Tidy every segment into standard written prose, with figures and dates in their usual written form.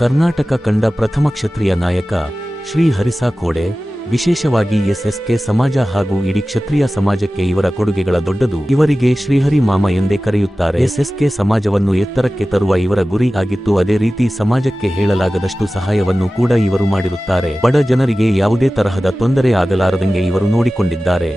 ಕರ್ನಾಟಕ ಕಂಡ ಪ್ರಥಮ ಕ್ಷತ್ರಿಯ ನಾಯಕ ಶ್ರೀ ಹರಿಸಾ ಖೋಡೆ. ವಿಶೇಷವಾಗಿ ಎಸ್ಎಸ್ಕೆ ಸಮಾಜ ಹಾಗೂ ಇಡೀ ಕ್ಷತ್ರಿಯ ಸಮಾಜಕ್ಕೆ ಇವರ ಕೊಡುಗೆಗಳ ದೊಡ್ಡದು. ಇವರಿಗೆ ಶ್ರೀಹರಿ ಮಾಮ ಎಂದೇ ಕರೆಯುತ್ತಾರೆ. ಎಸ್ಎಸ್ಕೆ ಸಮಾಜವನ್ನು ಎತ್ತರಕ್ಕೆ ತರುವ ಇವರ ಗುರಿ ಆಗಿತ್ತು. ಅದೇ ರೀತಿ ಸಮಾಜಕ್ಕೆ ಹೇಳಲಾಗದಷ್ಟು ಸಹಾಯವನ್ನು ಕೂಡ ಇವರು ಮಾಡಿರುತ್ತಾರೆ. ಬಡ ಜನರಿಗೆ ಯಾವುದೇ ತರಹದ ತೊಂದರೆ ಆಗಲಾರದಂಗೆ ಇವರು ನೋಡಿಕೊಂಡಿದ್ದಾರೆ.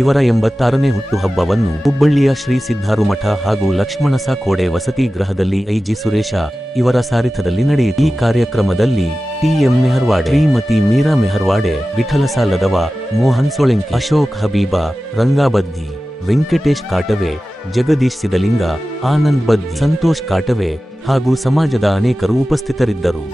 ಇವರ 86ನೇ ಹುಟ್ಟುಹಬ್ಬವನ್ನು ಹುಬ್ಬಳ್ಳಿಯ ಶ್ರೀ ಸಿದ್ಧಾರುಮಠ ಹಾಗೂ ಲಕ್ಷ್ಮಣಸ ಖೋಡೆ ವಸತಿ ಗೃಹದಲ್ಲಿ ಐಜಿ ಸುರೇಶ ಇವರ ಸಾರಥ್ಯದಲ್ಲಿ ನಡೆಯಿತು. ಈ ಕಾರ್ಯಕ್ರಮದಲ್ಲಿ ಟಿ.ಎಂ. ಮೆಹರ್ವಾಡೆ, ಶ್ರೀಮತಿ ಮೀರಾ ಮೆಹರ್ವಾಡೆ, ವಿಠಲಸ ಲದವ, ಮೋಹನ್ ಸೊಳೆಂಕಿ, ಅಶೋಕ್ ಹಬೀಬಾ, ರಂಗಾಬದ್ದಿ, ವೆಂಕಟೇಶ್ ಕಾಟವೆ, ಜಗದೀಶ್ ಸಿದಲಿಂಗ, ಆನಂದ್ ಬದ್ದಿ, ಸಂತೋಷ್ ಕಾಟವೆ ಹಾಗೂ ಸಮಾಜದ ಅನೇಕರು ಉಪಸ್ಥಿತರಿದ್ದರು.